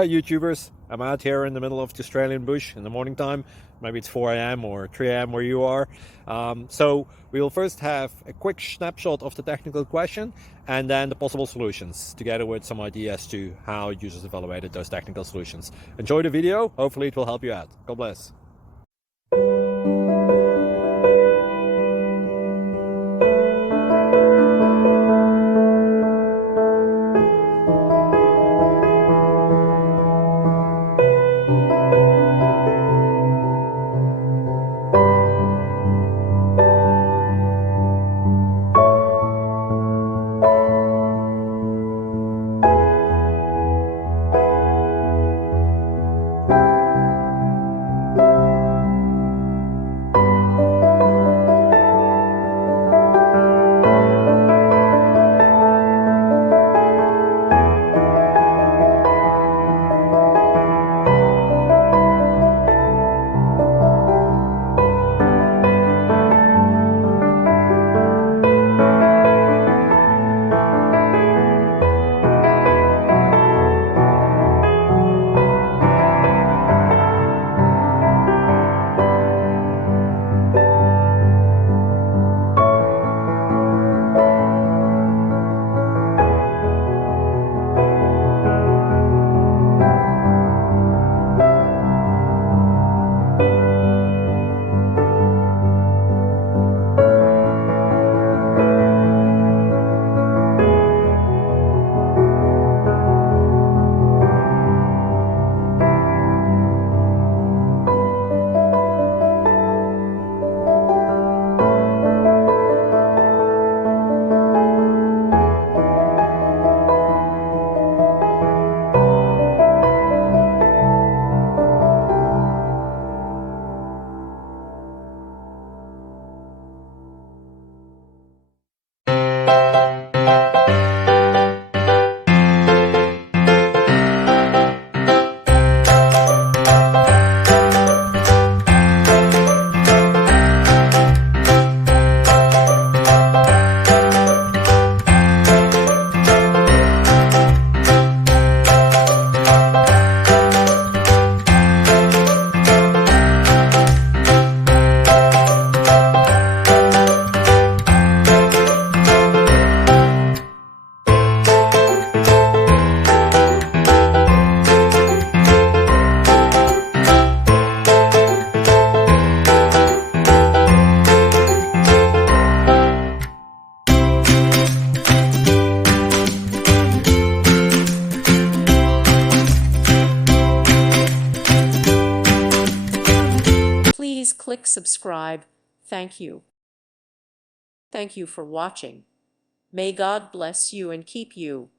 Hi YouTubers, I'm out here in the middle of the Australian bush in the morning time. Maybe it's 4 a.m. or 3 a.m. where you are. So we'll first have a quick snapshot of the technical question and then the possible solutions, together with some ideas to how users evaluated those technical solutions. Enjoy the video, hopefully it will help you out. God bless. Please click subscribe. Thank you. Thank you for watching. May God bless you and keep you.